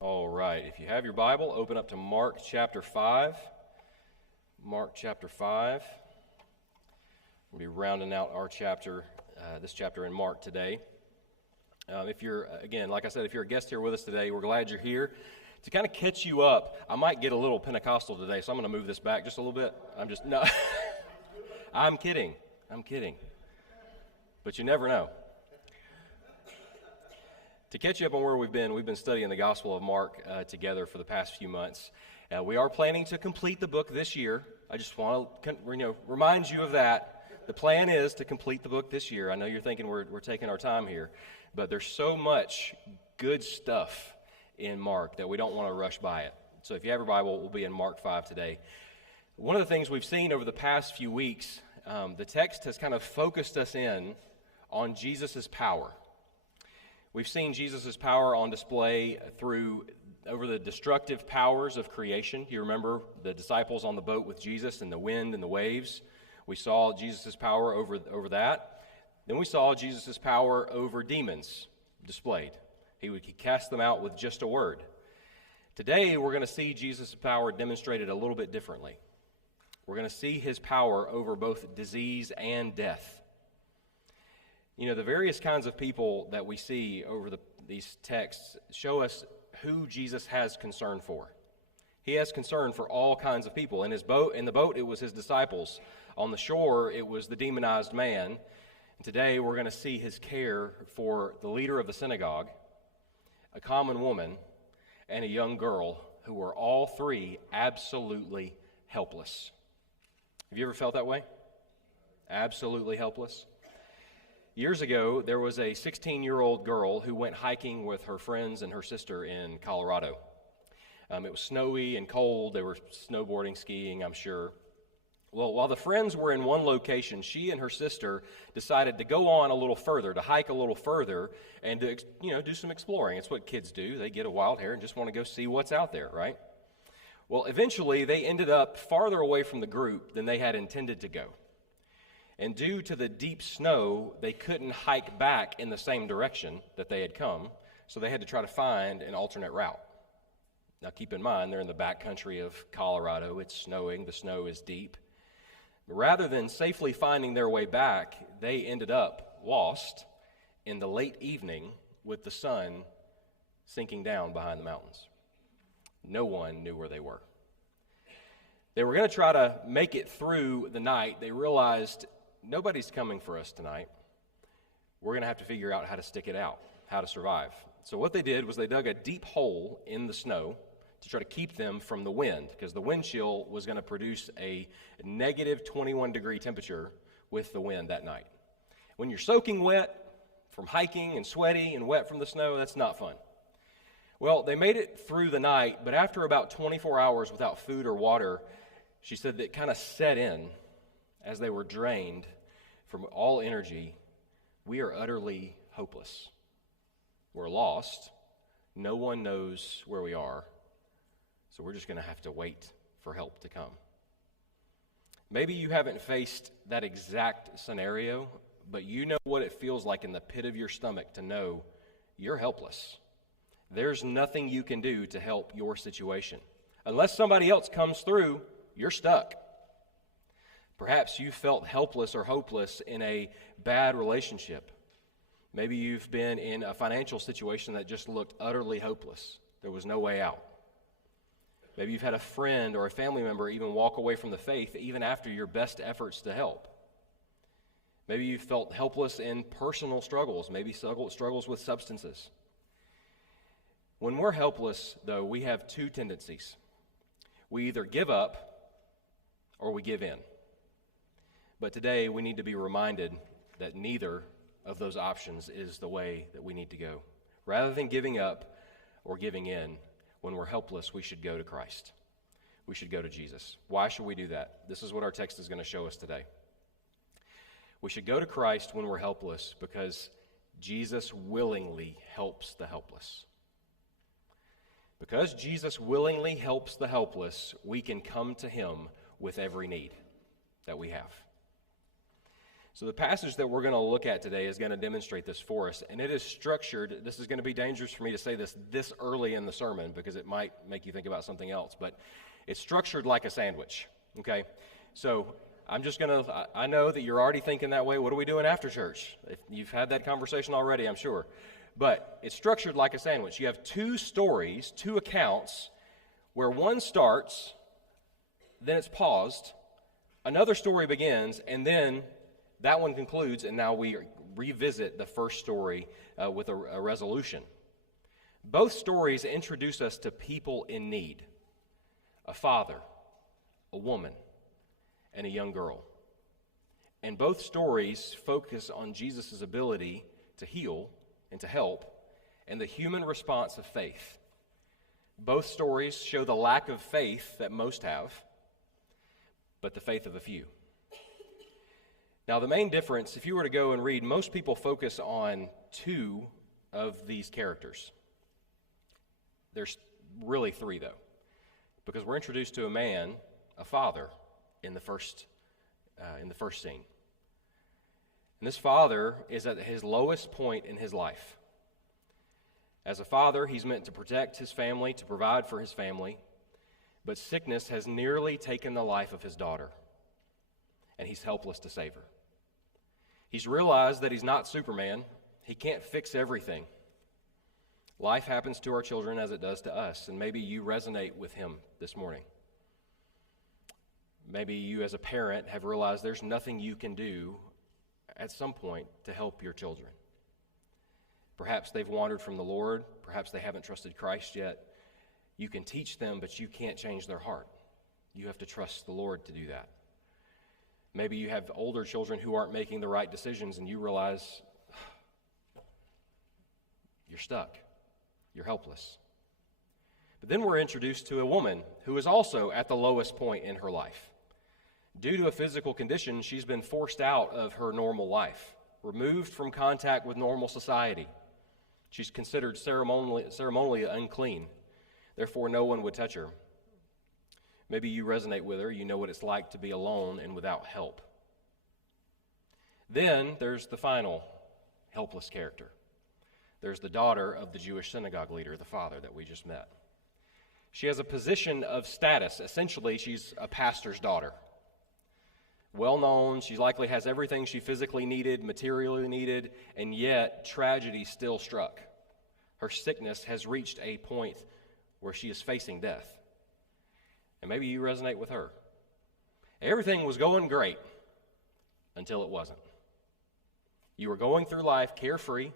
All right, if you have your Bible, open up to Mark chapter 5. Mark chapter 5. We'll be rounding out our chapter, this chapter in Mark today. If you're, again, like I said, if you're a guest here with us today, we're glad you're here. To kind of catch you up, I might get a little Pentecostal today, so I'm going to move this back just a little bit. No, I'm kidding. But you never know. To catch you up on where we've been studying the Gospel of Mark together for the past few months. We are planning to complete the book this year. I just want to remind you of that. The plan is to complete the book this year. I know you're thinking we're taking our time here, but there's so much good stuff in Mark that we don't want to rush by it. So if you have your Bible, we'll be in Mark 5 today. One of the things we've seen over the past few weeks, the text has kind of focused us in on Jesus' power. We've seen Jesus' power on display over the destructive powers of creation. You remember the disciples on the boat with Jesus and the wind and the waves. We saw Jesus' power over that. Then we saw Jesus' power over demons displayed. He cast them out with just a word. Today, we're going to see Jesus' power demonstrated a little bit differently. We're going to see his power over both disease and death. You know, the various kinds of people that we see over these texts show us who Jesus has concern for. He has concern for all kinds of people. In the boat, it was his disciples. On the shore, it was the demonized man. And today, we're going to see his care for the leader of the synagogue, a common woman, and a young girl who were all three absolutely helpless. Have you ever felt that way? Absolutely helpless? Years ago, there was a 16-year-old girl who went hiking with her friends and her sister in Colorado. It was snowy and cold. They were snowboarding, skiing, I'm sure. Well, while the friends were in one location, she and her sister decided to go on a little further, to hike a little further, and to do some exploring. It's what kids do. They get a wild hair and just want to go see what's out there, right? Well, eventually, they ended up farther away from the group than they had intended to go. And due to the deep snow, they couldn't hike back in the same direction that they had come, so they had to try to find an alternate route. Now keep in mind, they're in the backcountry of Colorado. It's snowing. The snow is deep. Rather than safely finding their way back, they ended up lost in the late evening with the sun sinking down behind the mountains. No one knew where they were. They were going to try to make it through the night. They realized nobody's coming for us tonight. We're going to have to figure out how to stick it out, how to survive. So what they did was they dug a deep hole in the snow to try to keep them from the wind, because the wind chill was going to produce a negative 21-degree temperature with the wind that night. When you're soaking wet from hiking and sweaty and wet from the snow, that's not fun. Well, they made it through the night, but after about 24 hours without food or water, she said that kind of set in as they were drained from all energy. We are utterly hopeless. We're lost. No one knows where we are. So we're just going to have to wait for help to come. Maybe you haven't faced that exact scenario, but you know what it feels like in the pit of your stomach to know you're helpless. There's nothing you can do to help your situation. Unless somebody else comes through, you're stuck. Perhaps you felt helpless or hopeless in a bad relationship. Maybe you've been in a financial situation that just looked utterly hopeless. There was no way out. Maybe you've had a friend or a family member even walk away from the faith even after your best efforts to help. Maybe you felt helpless in personal struggles, maybe struggles with substances. When we're helpless, though, we have two tendencies. We either give up or we give in. But today, we need to be reminded that neither of those options is the way that we need to go. Rather than giving up or giving in, when we're helpless, we should go to Christ. We should go to Jesus. Why should we do that? This is what our text is going to show us today. We should go to Christ when we're helpless because Jesus willingly helps the helpless. Because Jesus willingly helps the helpless, we can come to him with every need that we have. So the passage that we're going to look at today is going to demonstrate this for us, and it is structured. This is going to be dangerous for me to say this early in the sermon because it might make you think about something else, but it's structured like a sandwich, okay? So I know that you're already thinking that way. What are we doing after church? If you've had that conversation already, I'm sure. But it's structured like a sandwich. You have two stories, two accounts, where one starts, then it's paused, another story begins, and then that one concludes, and now we revisit the first story with a resolution. Both stories introduce us to people in need: a father, a woman, and a young girl. And both stories focus on Jesus' ability to heal and to help, and the human response of faith. Both stories show the lack of faith that most have, but the faith of a few. Now, the main difference, if you were to go and read, most people focus on two of these characters. There's really three, though, because we're introduced to a man, a father, in the first scene. And this father is at his lowest point in his life. As a father, he's meant to protect his family, to provide for his family, but sickness has nearly taken the life of his daughter, and he's helpless to save her. He's realized that he's not Superman. He can't fix everything. Life happens to our children as it does to us, and maybe you resonate with him this morning. Maybe you as a parent have realized there's nothing you can do at some point to help your children. Perhaps they've wandered from the Lord. Perhaps they haven't trusted Christ yet. You can teach them, but you can't change their heart. You have to trust the Lord to do that. Maybe you have older children who aren't making the right decisions, and you realize you're stuck. You're helpless. But then we're introduced to a woman who is also at the lowest point in her life. Due to a physical condition, she's been forced out of her normal life, removed from contact with normal society. She's considered ceremonially unclean. Therefore, no one would touch her. Maybe you resonate with her. You know what it's like to be alone and without help. Then there's the final helpless character. There's the daughter of the Jewish synagogue leader, the father that we just met. She has a position of status. Essentially, she's a pastor's daughter. Well known, she likely has everything she physically needed, materially needed, and yet tragedy still struck. Her sickness has reached a point where she is facing death. And maybe you resonate with her. Everything was going great until it wasn't. You were going through life carefree,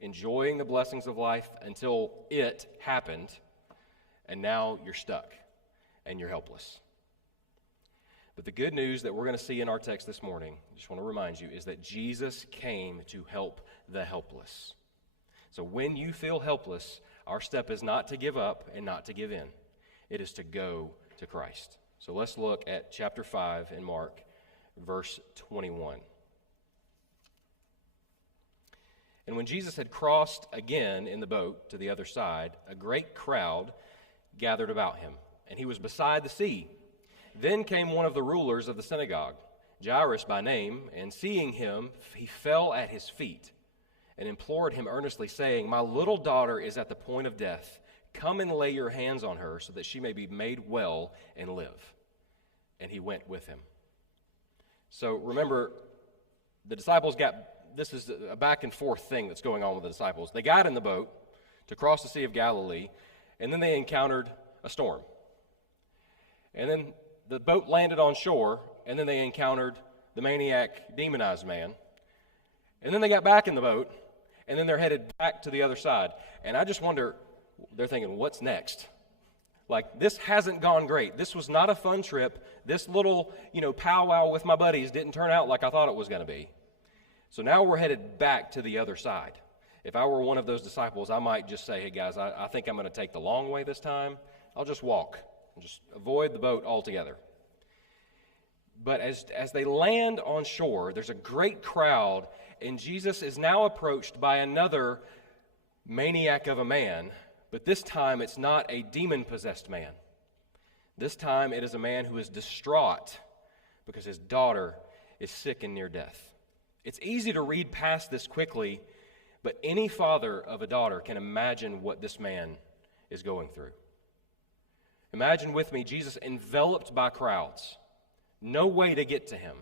enjoying the blessings of life until it happened, and now you're stuck and you're helpless. But the good news that we're going to see in our text this morning, I just want to remind you, is that Jesus came to help the helpless. So when you feel helpless, our step is not to give up and not to give in. It is to go to Christ. So let's look at chapter 5 in Mark, verse 21. And when Jesus had crossed again in the boat to the other side, a great crowd gathered about him, and he was beside the sea. Then came one of the rulers of the synagogue, Jairus by name, and seeing him, he fell at his feet and implored him earnestly, saying, "My little daughter is at the point of death. Come and lay your hands on her so that she may be made well and live." And he went with him. So remember, the disciples this is a back and forth thing that's going on with the disciples. They got in the boat to cross the Sea of Galilee, and then they encountered a storm. And then the boat landed on shore, and then they encountered the maniac, demonized man. And then they got back in the boat, and then they're headed back to the other side. And I just wonder, they're thinking, what's next? Like, this hasn't gone great. This was not a fun trip. This little, powwow with my buddies didn't turn out like I thought it was going to be. So now we're headed back to the other side. If I were one of those disciples, I might just say, hey guys, I think I'm going to take the long way this time. I'll just walk and just avoid the boat altogether. But as they land on shore, there's a great crowd, and Jesus is now approached by another maniac of a man, but this time it's not a demon-possessed man. This time it is a man who is distraught because his daughter is sick and near death. It's easy to read past this quickly, but any father of a daughter can imagine what this man is going through. Imagine with me Jesus enveloped by crowds, no way to get to him.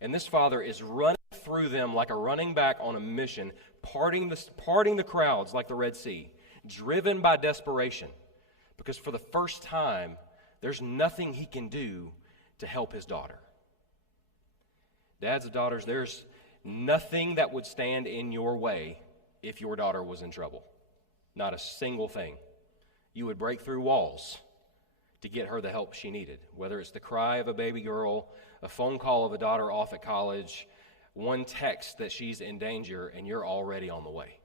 And this father is running through them like a running back on a mission, parting the crowds like the Red Sea, driven by desperation. Because for the first time, there's nothing he can do to help his daughter. Dads and daughters, there's nothing that would stand in your way if your daughter was in trouble. Not a single thing. You would break through walls to get her the help she needed, whether it's the cry of a baby girl, a phone call of a daughter off at college, one text that she's in danger, and you're already on the way.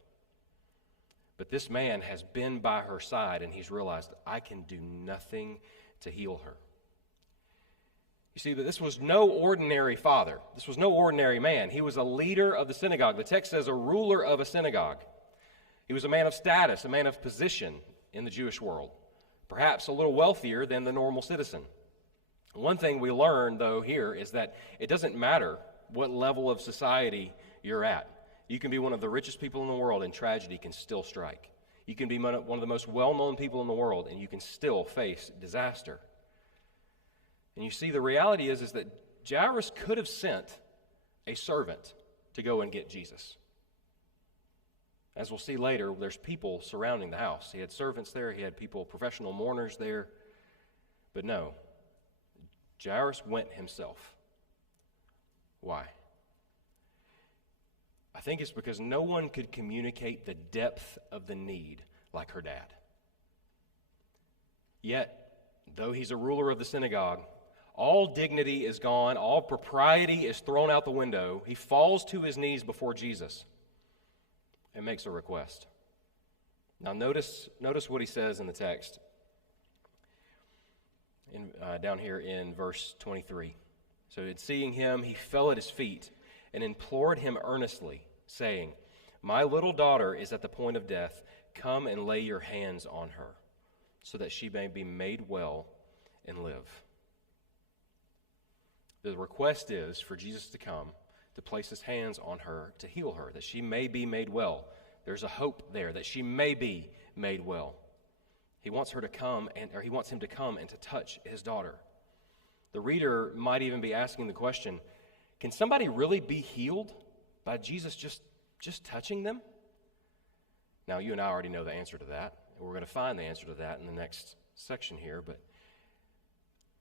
But this man has been by her side, and he's realized, I can do nothing to heal her. You see, but this was no ordinary father. This was no ordinary man. He was a leader of the synagogue. The text says a ruler of a synagogue. He was a man of status, a man of position in the Jewish world, perhaps a little wealthier than the normal citizen. One thing we learn, though, here is that it doesn't matter what level of society you're at. You can be one of the richest people in the world, and tragedy can still strike. You can be one of the most well-known people in the world, and you can still face disaster. And you see, the reality is that Jairus could have sent a servant to go and get Jesus. As we'll see later, there's people surrounding the house. He had servants there. He had people, professional mourners there. But no, Jairus went himself. Why? I think it's because no one could communicate the depth of the need like her dad. Yet, though he's a ruler of the synagogue, all dignity is gone, all propriety is thrown out the window. He falls to his knees before Jesus and makes a request. Now notice what he says in the text, down here in verse 23. So in seeing him, he fell at his feet and implored him earnestly, saying, My little daughter is at the point of death. Come and lay your hands on her, so that she may be made well and live. The request is for Jesus to come, to place his hands on her, to heal her, that she may be made well. There's a hope there that she may be made well. He wants him to come and to touch his daughter. The reader might even be asking the question, can somebody really be healed by Jesus just touching them? Now, you and I already know the answer to that. We're going to find the answer to that in the next section here, but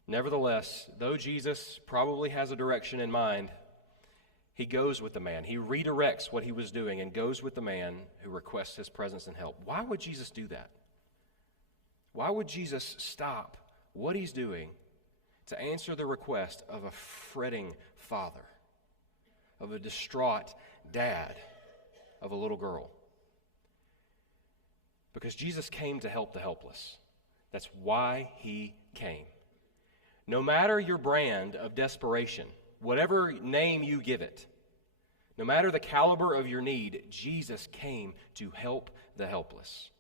nevertheless, though Jesus probably has a direction in mind, he goes with the man. He redirects what he was doing and goes with the man who requests his presence and help. Why would Jesus do that? Why would Jesus stop what he's doing to answer the request of a fretting father, of a distraught dad, of a little girl? Because Jesus came to help the helpless. That's why he came. No matter your brand of desperation, whatever name you give it, no matter the caliber of your need, Jesus came to help the helpless.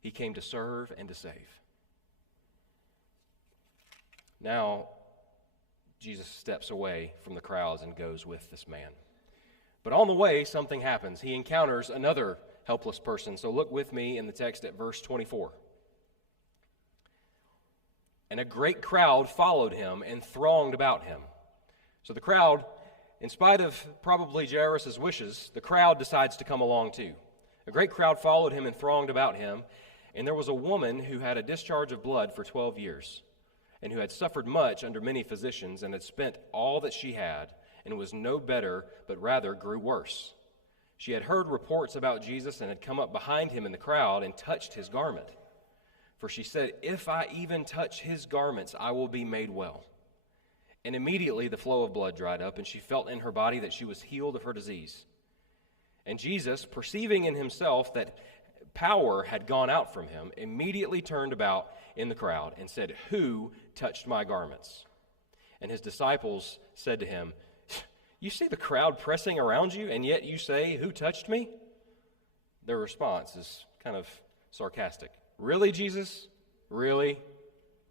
He came to serve and to save. Now, Jesus steps away from the crowds and goes with this man. But on the way, something happens. He encounters another helpless person. So look with me in the text at verse 24. And a great crowd followed him and thronged about him. So the crowd, in spite of probably Jairus' wishes, the crowd decides to come along too. A great crowd followed him and thronged about him. And there was a woman who had a discharge of blood for 12 years, and who had suffered much under many physicians, and had spent all that she had, and was no better, but rather grew worse. She had heard reports about Jesus, and had come up behind him in the crowd, and touched his garment. For she said, If I even touch his garments, I will be made well. And immediately the flow of blood dried up, and she felt in her body that she was healed of her disease. And Jesus, perceiving in himself that power had gone out from him, immediately turned about in the crowd and said, Who touched my garments? And his disciples said to him, You see the crowd pressing around you, and yet you say, Who touched me? Their response is kind of sarcastic. Really, Jesus? Really?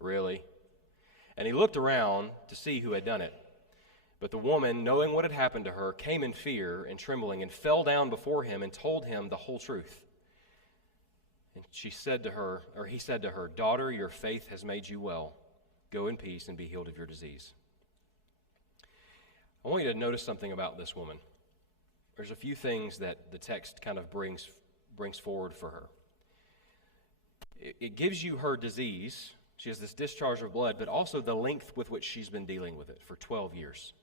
Really? And he looked around to see who had done it. But the woman, knowing what had happened to her, came in fear and trembling and fell down before him and told him the whole truth. And he said to her, "Daughter, your faith has made you well. Go in peace and be healed of your disease." I want you to notice something about this woman. There's a few things that the text kind of brings forward for her. It gives you her disease. She has this discharge of blood, but also the length with which she's been dealing with it for 12 years.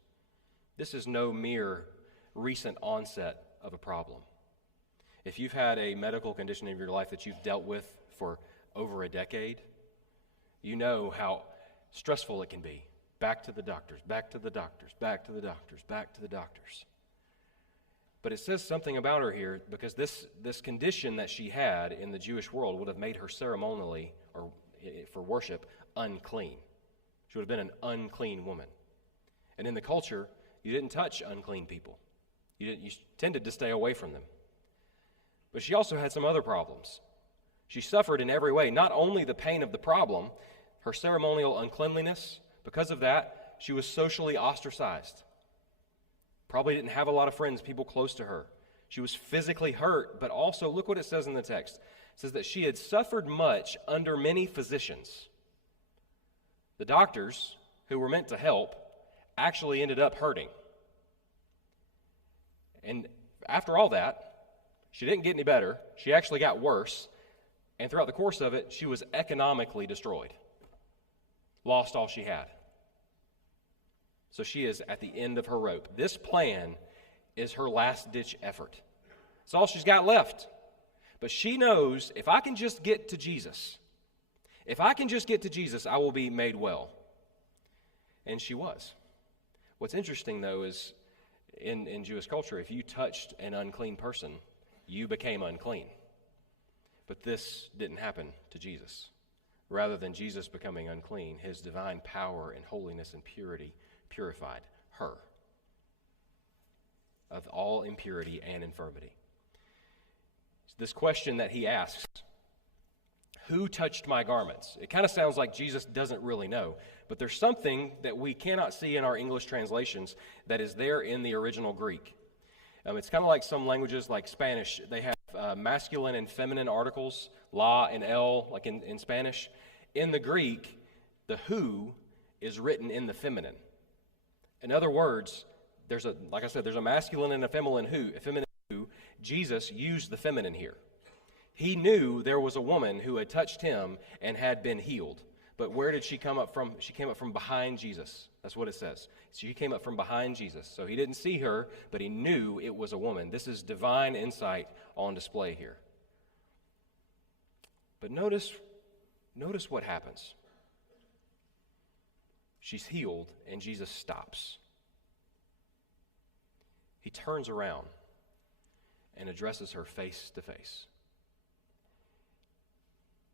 This is no mere recent onset of a problem. If you've had a medical condition in your life that you've dealt with for over a decade, you know how stressful it can be. Back to the doctors, back to the doctors, back to the doctors, back to the doctors. But it says something about her here, because this condition that she had in the Jewish world would have made her ceremonially, or for worship, unclean. She would have been an unclean woman. And in the culture, you didn't touch unclean people. You tended to stay away from them. But she also had some other problems. She suffered in every way, not only the pain of the problem, her ceremonial uncleanliness. Because of that, she was socially ostracized. Probably didn't have a lot of friends, people close to her. She was physically hurt, but also, look what it says in the text. It says that she had suffered much under many physicians. The doctors, who were meant to help, actually ended up hurting. And after all that, she didn't get any better. She actually got worse. And throughout the course of it, she was economically destroyed. Lost all she had. So she is at the end of her rope. This plan is her last-ditch effort. It's all she's got left. But she knows, if I can just get to Jesus, I will be made well. And she was. What's interesting, though, is in Jewish culture, if you touched an unclean person, you became unclean. But this didn't happen to Jesus. Rather than Jesus becoming unclean, his divine power and holiness and purity purified her of all impurity and infirmity. This question that he asks, who touched my garments? It kind of sounds like Jesus doesn't really know, but there's something that we cannot see in our English translations that is there in the original Greek. It's kind of like some languages like Spanish. They have masculine and feminine articles, la and el, like in Spanish. In the Greek, the who is written in the feminine. In other words, there's a masculine and a feminine who. Jesus used the feminine here. He knew there was a woman who had touched him and had been healed. But where did she come up from? She came up from behind Jesus. That's what it says. She came up from behind Jesus. So he didn't see her, but he knew it was a woman. This is divine insight on display here. But notice what happens. She's healed, and Jesus stops. He turns around and addresses her face to face.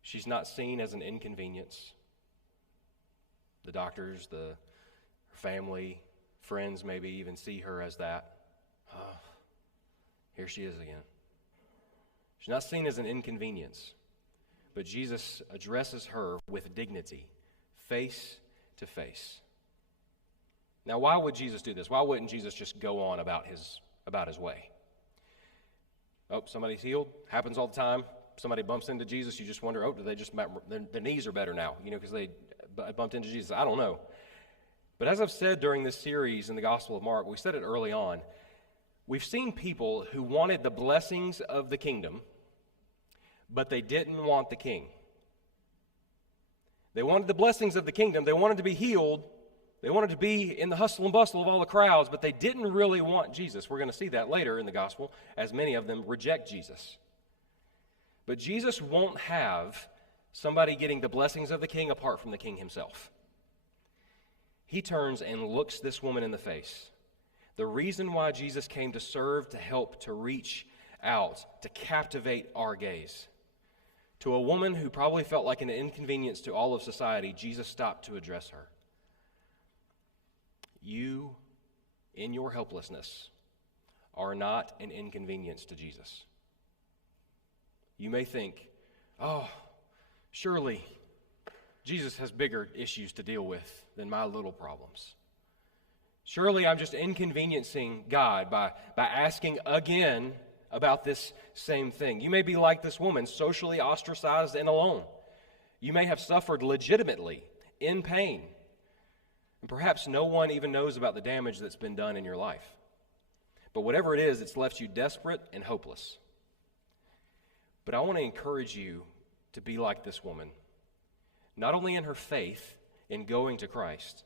She's not seen as an inconvenience. The doctors, her family, friends maybe even see her as that. Oh, here she is again. She's not seen as an inconvenience, but Jesus addresses her with dignity, face to face. Now, why would Jesus do this? Why wouldn't Jesus just go on about his way? Oh, somebody's healed. Happens all the time. Somebody bumps into Jesus. You just wonder, do they just, their knees are better now, because they bumped into Jesus. I don't know. But as I've said during this series in the Gospel of Mark, we said it early on, we've seen people who wanted the blessings of the kingdom, but they didn't want the king. They wanted the blessings of the kingdom. They wanted to be healed. They wanted to be in the hustle and bustle of all the crowds, but they didn't really want Jesus. We're going to see that later in the gospel, as many of them reject Jesus. But Jesus won't have somebody getting the blessings of the king apart from the king himself. He turns and looks this woman in the face. The reason why Jesus came to serve, to help, to reach out, to captivate our gaze. To a woman who probably felt like an inconvenience to all of society, Jesus stopped to address her. You, in your helplessness, are not an inconvenience to Jesus. You may think, surely Jesus has bigger issues to deal with than my little problems. Surely I'm just inconveniencing God by asking again about this same thing. You may be like this woman, socially ostracized and alone. You may have suffered legitimately, in pain. And perhaps no one even knows about the damage that's been done in your life. But whatever it is, it's left you desperate and hopeless. But I want to encourage you to be like this woman, not only in her faith in going to Christ,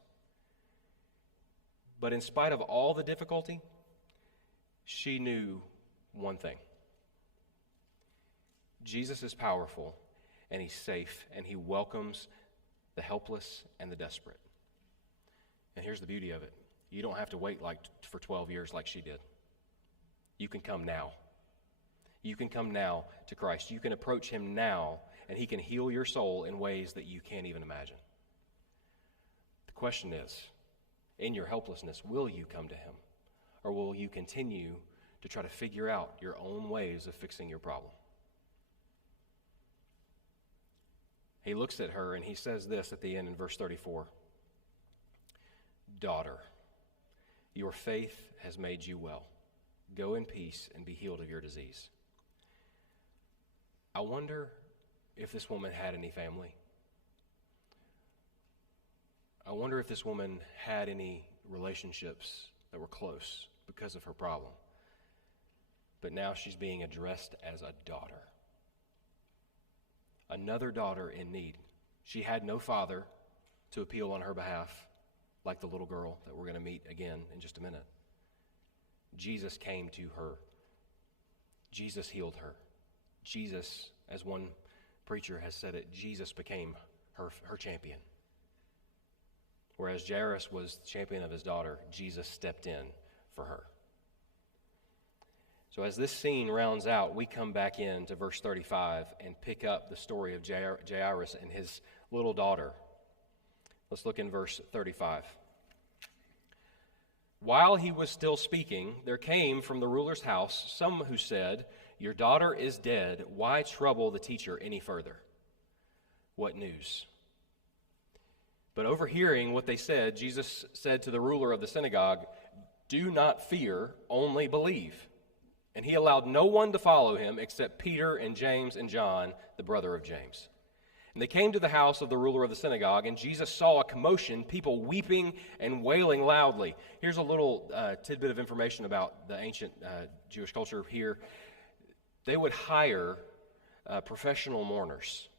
but in spite of all the difficulty, she knew one thing. Jesus is powerful, and he's safe, and he welcomes the helpless and the desperate. And here's the beauty of it. You don't have to wait for 12 years like she did. You can come now. You can come now to Christ. You can approach him now, and he can heal your soul in ways that you can't even imagine. The question is, in your helplessness, will you come to him? Or will you continue to try to figure out your own ways of fixing your problem? He looks at her and he says this at the end in verse 34. Daughter, your faith has made you well. Go in peace and be healed of your disease. I wonder if this woman had any family. I wonder if this woman had any relationships that were close because of her problem. But now she's being addressed as a daughter. Another daughter in need. She had no father to appeal on her behalf, like the little girl that we're going to meet again in just a minute. Jesus came to her. Jesus healed her. Jesus, as one preacher has said it, Jesus became her champion. Whereas Jairus was the champion of his daughter, Jesus stepped in for her. So as this scene rounds out, we come back into verse 35 and pick up the story of Jairus and his little daughter. Let's look in verse 35. While he was still speaking, there came from the ruler's house some who said, "Your daughter is dead. Why trouble the teacher any further?" What news? But overhearing what they said, Jesus said to the ruler of the synagogue, "Do not fear, only believe." And he allowed no one to follow him except Peter and James and John, the brother of James. And they came to the house of the ruler of the synagogue, and Jesus saw a commotion, people weeping and wailing loudly. Here's a little tidbit of information about the ancient Jewish culture here. They would hire professional mourners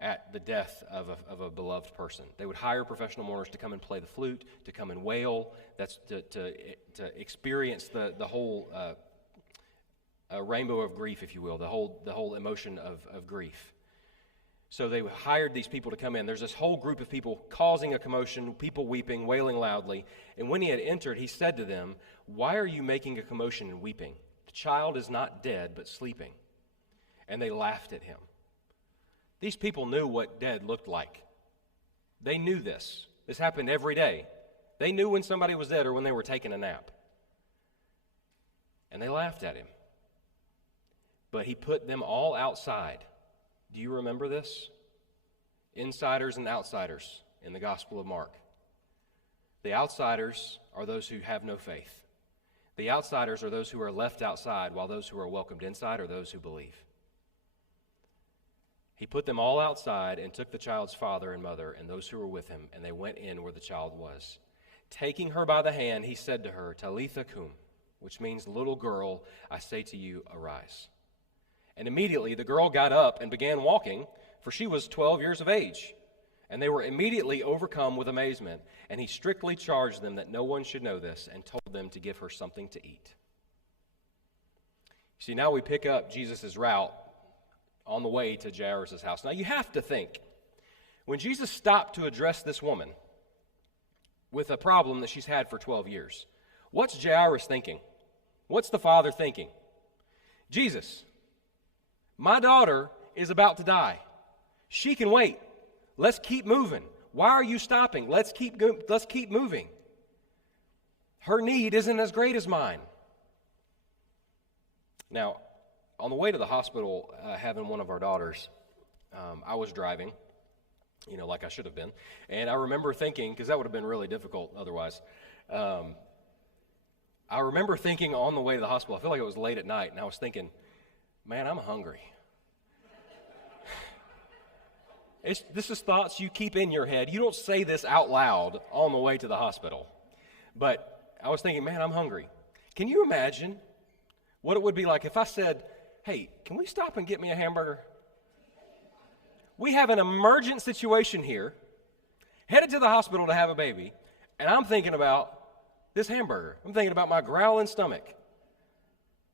at the death of a beloved person. They would hire professional mourners to come and play the flute, to come and wail, that's to experience the whole rainbow of grief, if you will, the whole emotion of grief. So they hired these people to come in. There's this whole group of people causing a commotion, people weeping, wailing loudly. And when he had entered, he said to them, "Why are you making a commotion and weeping? The child is not dead, but sleeping." And they laughed at him. These people knew what dead looked like. They knew this. This happened every day. They knew when somebody was dead or when they were taking a nap. And they laughed at him. But he put them all outside. Do you remember this? Insiders and outsiders in the Gospel of Mark. The outsiders are those who have no faith. The outsiders are those who are left outside, while those who are welcomed inside are those who believe. He put them all outside and took the child's father and mother and those who were with him, and they went in where the child was. Taking her by the hand, he said to her, "Talitha cum," which means, "Little girl, I say to you, arise." And immediately the girl got up and began walking, for she was 12 years of age. And they were immediately overcome with amazement. And he strictly charged them that no one should know this, and told them to give her something to eat. See, now we pick up Jesus' route on the way to Jairus' house. Now you have to think, when Jesus stopped to address this woman with a problem that she's had for 12 years, what's Jairus thinking? What's the father thinking? Jesus, my daughter is about to die. She can wait. Let's keep moving. Why are you stopping? Let's keep moving. Her need isn't as great as mine. Now, on the way to the hospital, having one of our daughters, I was driving, like I should have been. And I remember thinking, because that would have been really difficult otherwise, I remember thinking on the way to the hospital, I feel like it was late at night, and I was thinking, man, I'm hungry. This is thoughts you keep in your head. You don't say this out loud on the way to the hospital. But I was thinking, man, I'm hungry. Can you imagine what it would be like if I said, hey, can we stop and get me a hamburger? We have an emergent situation here, headed to the hospital to have a baby, and I'm thinking about this hamburger. I'm thinking about my growling stomach.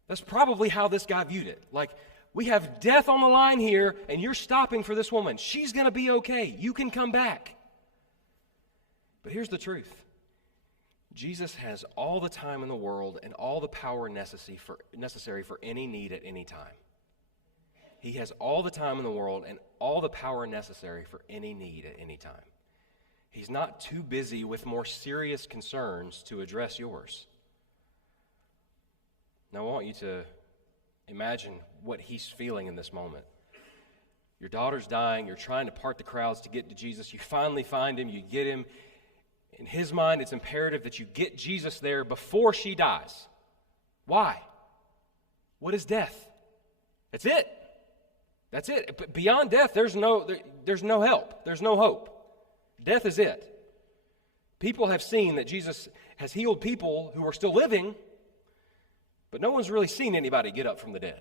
That's probably how this guy viewed it. Like, we have death on the line here, and you're stopping for this woman. She's going to be okay. You can come back. But here's the truth. Jesus has all the time in the world and all the power necessary for any need at any time. He has all the time in the world and all the power necessary for any need at any time. He's not too busy with more serious concerns to address yours. Now, I want you to imagine what he's feeling in this moment. Your daughter's dying. You're trying to part the crowds to get to Jesus. You finally find him. You get him. In his mind, it's imperative that you get Jesus there before she dies. Why? What is death? That's it. That's it. But beyond death, there's no help. There's no hope. Death is it. People have seen that Jesus has healed people who are still living, but no one's really seen anybody get up from the dead.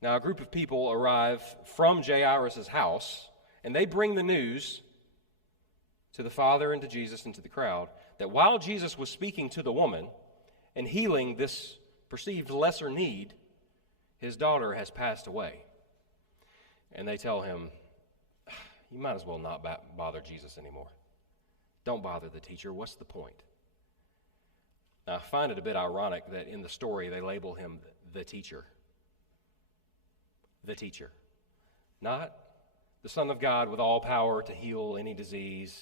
Now, a group of people arrive from Jairus' house, and they bring the news to the Father and to Jesus and to the crowd that while Jesus was speaking to the woman and healing this perceived lesser need, his daughter has passed away. And they tell him, you might as well not bother Jesus anymore. Don't bother the teacher. What's the point? Now, I find it a bit ironic that in the story they label him the teacher. The teacher. Not the Son of God with all power to heal any disease,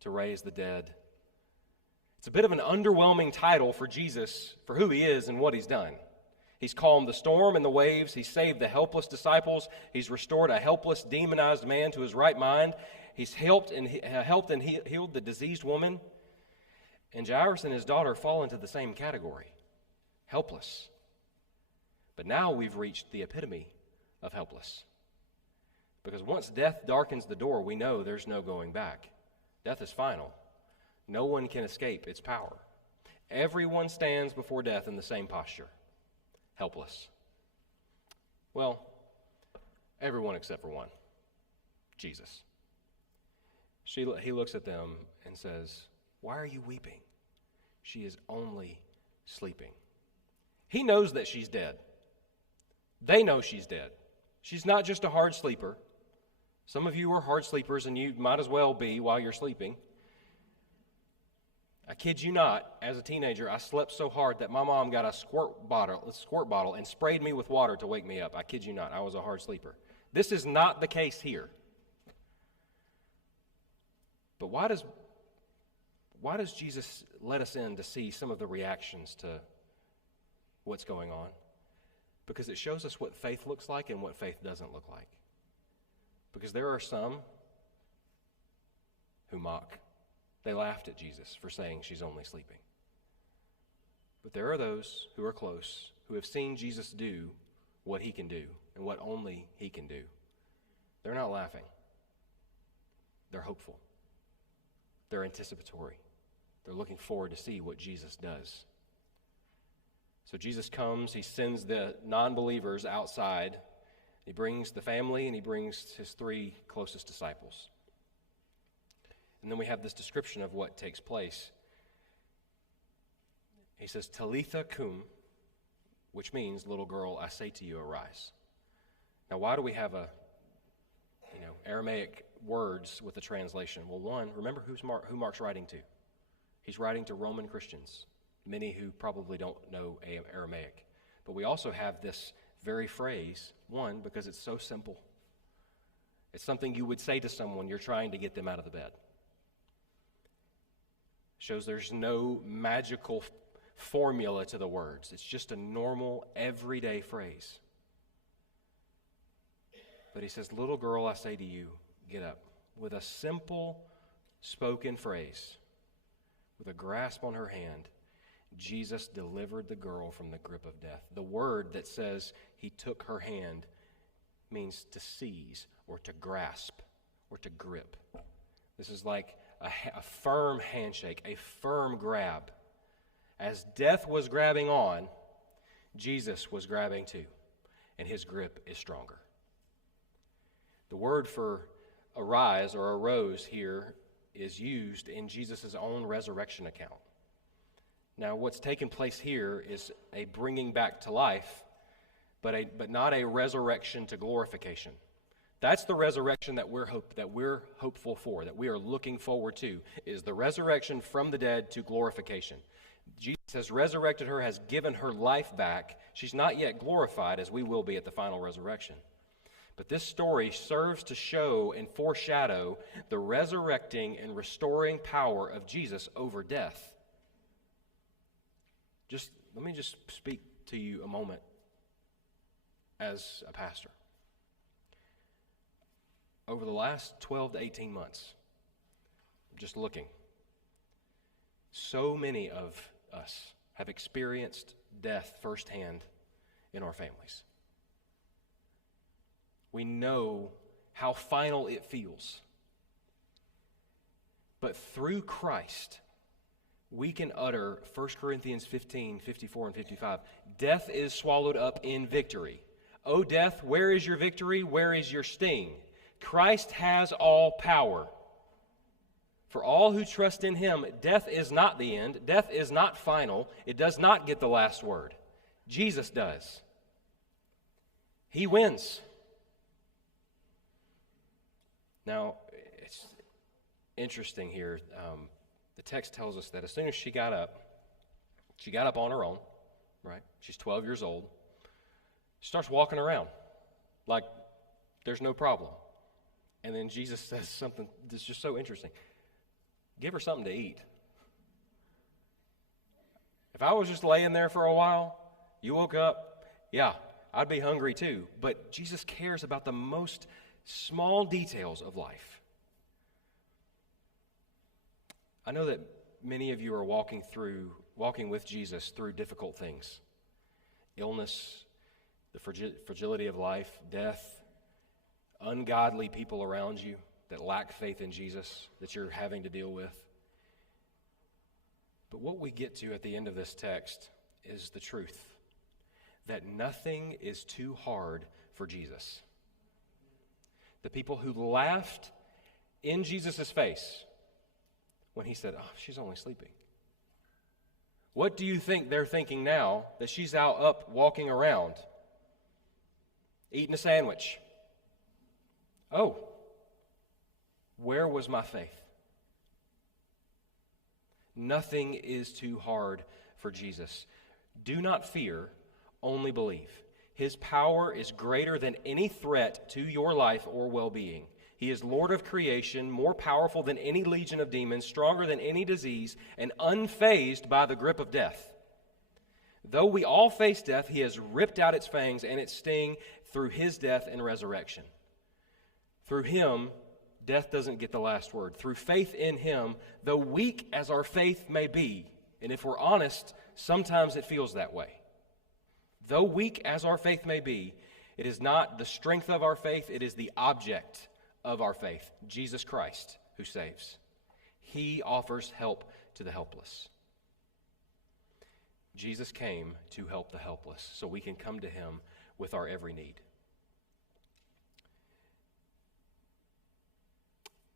to raise the dead. It's a bit of an underwhelming title for Jesus, for who he is and what he's done. He's calmed the storm and the waves. He's saved the helpless disciples. He's restored a helpless, demonized man to his right mind. He's helped and healed the diseased woman. And Jairus and his daughter fall into the same category, helpless. But now we've reached the epitome of helpless. Because once death darkens the door, we know there's no going back. Death is final. No one can escape its power. Everyone stands before death in the same posture. Helpless. Well, everyone except for one, Jesus. He looks at them and says, why are you weeping? She is only sleeping. He knows that she's dead. They know she's dead. She's not just a hard sleeper. Some of you are hard sleepers, and you might as well be while you're sleeping. I kid you not, as a teenager, I slept so hard that my mom got a squirt bottle and sprayed me with water to wake me up. I kid you not, I was a hard sleeper. This is not the case here. But why does Jesus let us in to see some of the reactions to what's going on? Because it shows us what faith looks like and what faith doesn't look like. Because there are some who mock. They laughed at Jesus for saying she's only sleeping. But there are those who are close, who have seen Jesus do what he can do and what only he can do. They're not laughing. They're hopeful. They're anticipatory. They're looking forward to see what Jesus does. So Jesus comes, he sends the non-believers outside. He brings the family and he brings his 3 closest disciples. And then we have this description of what takes place. He says, Talitha cum, which means, little girl, I say to you, arise. Now, why do we have Aramaic words with the translation? Well, one, remember who Mark's writing to. He's writing to Roman Christians, many who probably don't know Aramaic. But we also have this very phrase, one, because it's so simple. It's something you would say to someone you're trying to get them out of the bed. Shows there's no magical formula to the words. It's just a normal, everyday phrase. But he says, little girl, I say to you, get up. With a simple spoken phrase, with a grasp on her hand, Jesus delivered the girl from the grip of death. The word that says he took her hand means to seize or to grasp or to grip. This is like a firm handshake, a firm grab. As death was grabbing on, Jesus was grabbing too, and his grip is stronger. The word for arise or arose here is used in Jesus' own resurrection account. Now, what's taken place here is a bringing back to life, but not a resurrection to glorification. That's the resurrection that we're hopeful for, that we are looking forward to, is the resurrection from the dead to glorification. Jesus has resurrected her, has given her life back. She's not yet glorified, as we will be at the final resurrection. But this story serves to show and foreshadow the resurrecting and restoring power of Jesus over death. Let me just speak to you a moment as a pastor. Over the last 12 to 18 months, just looking, so many of us have experienced death firsthand in our families. We know how final it feels. But through Christ, we can utter 1 Corinthians 15, 54 and 55. Death is swallowed up in victory. O death, where is your victory? Where is your sting? Christ has all power. For all who trust in him, death is not the end. Death is not final. It does not get the last word. Jesus does. He wins. Now, it's interesting here. The text tells us that as soon as she got up on her own, right? She's 12 years old. She starts walking around like there's no problem. And then Jesus says something that's just so interesting. Give her something to eat. If I was just laying there for a while, you woke up, yeah, I'd be hungry too. But Jesus cares about the most small details of life. I know that many of you are walking with Jesus through difficult things. Illness, the fragility of life, death, ungodly people around you that lack faith in Jesus that you're having to deal with. But what we get to at the end of this text is the truth that nothing is too hard for Jesus. The people who laughed in Jesus' face when he said, "Oh, she's only sleeping." What do you think they're thinking now that she's out up walking around, eating a sandwich? Oh, where was my faith? Nothing is too hard for Jesus. Do not fear, only believe. His power is greater than any threat to your life or well-being. He is Lord of creation, more powerful than any legion of demons, stronger than any disease, and unfazed by the grip of death. Though we all face death, he has ripped out its fangs and its sting through his death and resurrection. Through him, death doesn't get the last word. Through faith in him, though weak as our faith may be, and if we're honest, sometimes it feels that way. Though weak as our faith may be, it is not the strength of our faith, it is the object of our faith, Jesus Christ, who saves. He offers help to the helpless. Jesus came to help the helpless, so we can come to him with our every need.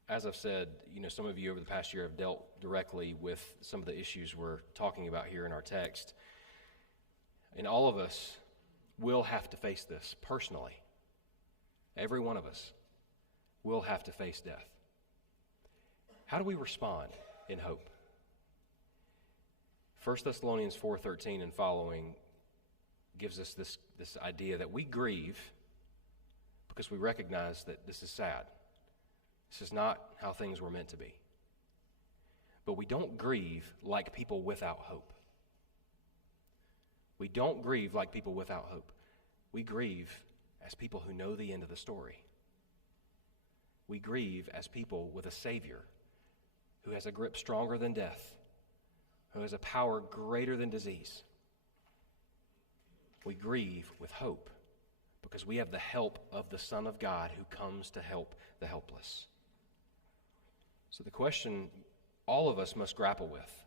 As I've said, some of you over the past year have dealt directly with some of the issues we're talking about here in our text. And all of us will have to face this personally. Every one of us will have to face death. How do we respond in hope? 1 Thessalonians 4:13 and following gives us this idea that we grieve because we recognize that this is sad. This is not how things were meant to be. But we don't grieve like people without hope. We don't grieve like people without hope. We grieve as people who know the end of the story. We grieve as people with a Savior who has a grip stronger than death, who has a power greater than disease. We grieve with hope because we have the help of the Son of God who comes to help the helpless. So the question all of us must grapple with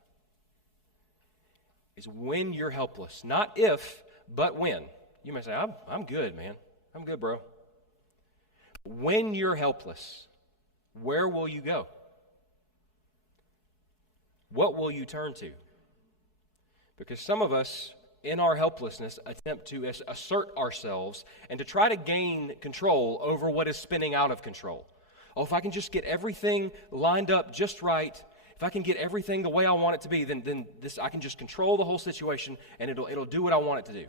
is when you're helpless. Not if, but when. You may say, I'm good, man. I'm good, bro. When you're helpless, where will you go? What will you turn to? Because some of us, in our helplessness, attempt to assert ourselves and to try to gain control over what is spinning out of control. Oh, if I can just get everything lined up just right, if I can get everything the way I want it to be, then I can just control the whole situation and it'll do what I want it to do.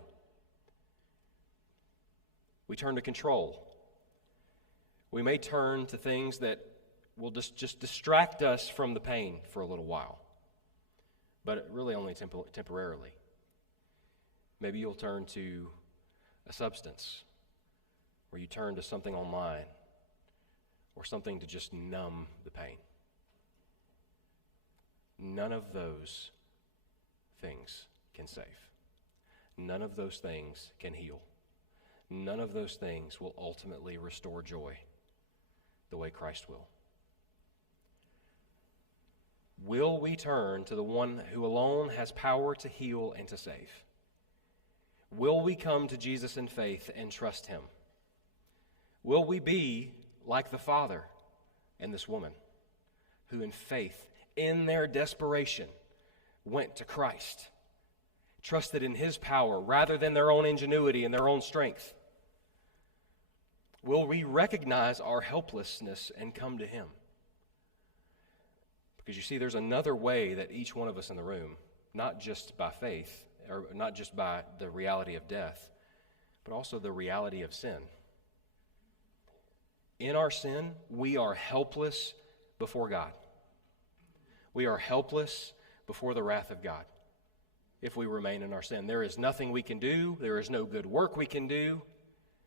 We turn to control. We may turn to things that will just distract us from the pain for a little while, but really only temporarily. Maybe you'll turn to a substance, or you turn to something online, or something to just numb the pain. None of those things can save. None of those things can heal. None of those things will ultimately restore joy the way Christ will. Will we turn to the one who alone has power to heal and to save? Will we come to Jesus in faith and trust him? Will we be like the Father and this woman who in faith, in their desperation, went to Christ, trusted in his power rather than their own ingenuity and their own strength? Will we recognize our helplessness and come to him? Because you see, there's another way that each one of us in the room, not just by faith, or not just by the reality of death, but also the reality of sin. In our sin, we are helpless before God. We are helpless before the wrath of God if we remain in our sin. There is nothing we can do. There is no good work we can do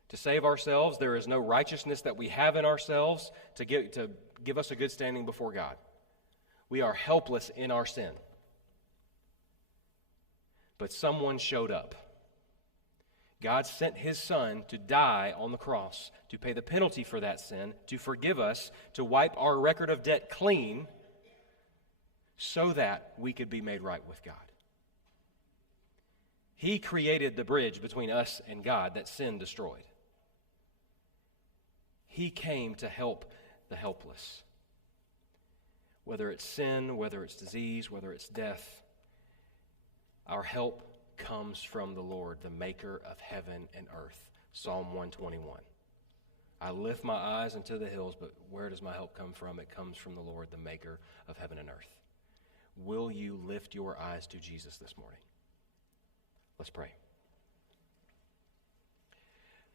to save ourselves. There is no righteousness that we have in ourselves to give us a good standing before God. We are helpless in our sin. But someone showed up. God sent his Son to die on the cross, to pay the penalty for that sin, to forgive us, to wipe our record of debt clean, so that we could be made right with God. He created the bridge between us and God that sin destroyed. He came to help the helpless. Whether it's sin, whether it's disease, whether it's death, our help comes from the Lord, the maker of heaven and earth. Psalm 121. I lift my eyes into the hills, but where does my help come from? It comes from the Lord, the maker of heaven and earth. Will you lift your eyes to Jesus this morning? Let's pray.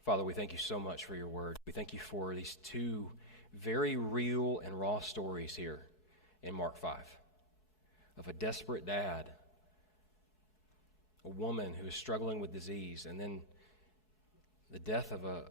Father, we thank you so much for your word. We thank you for these two very real and raw stories here in Mark 5 of a desperate dad, a woman who is struggling with disease, and then the death of a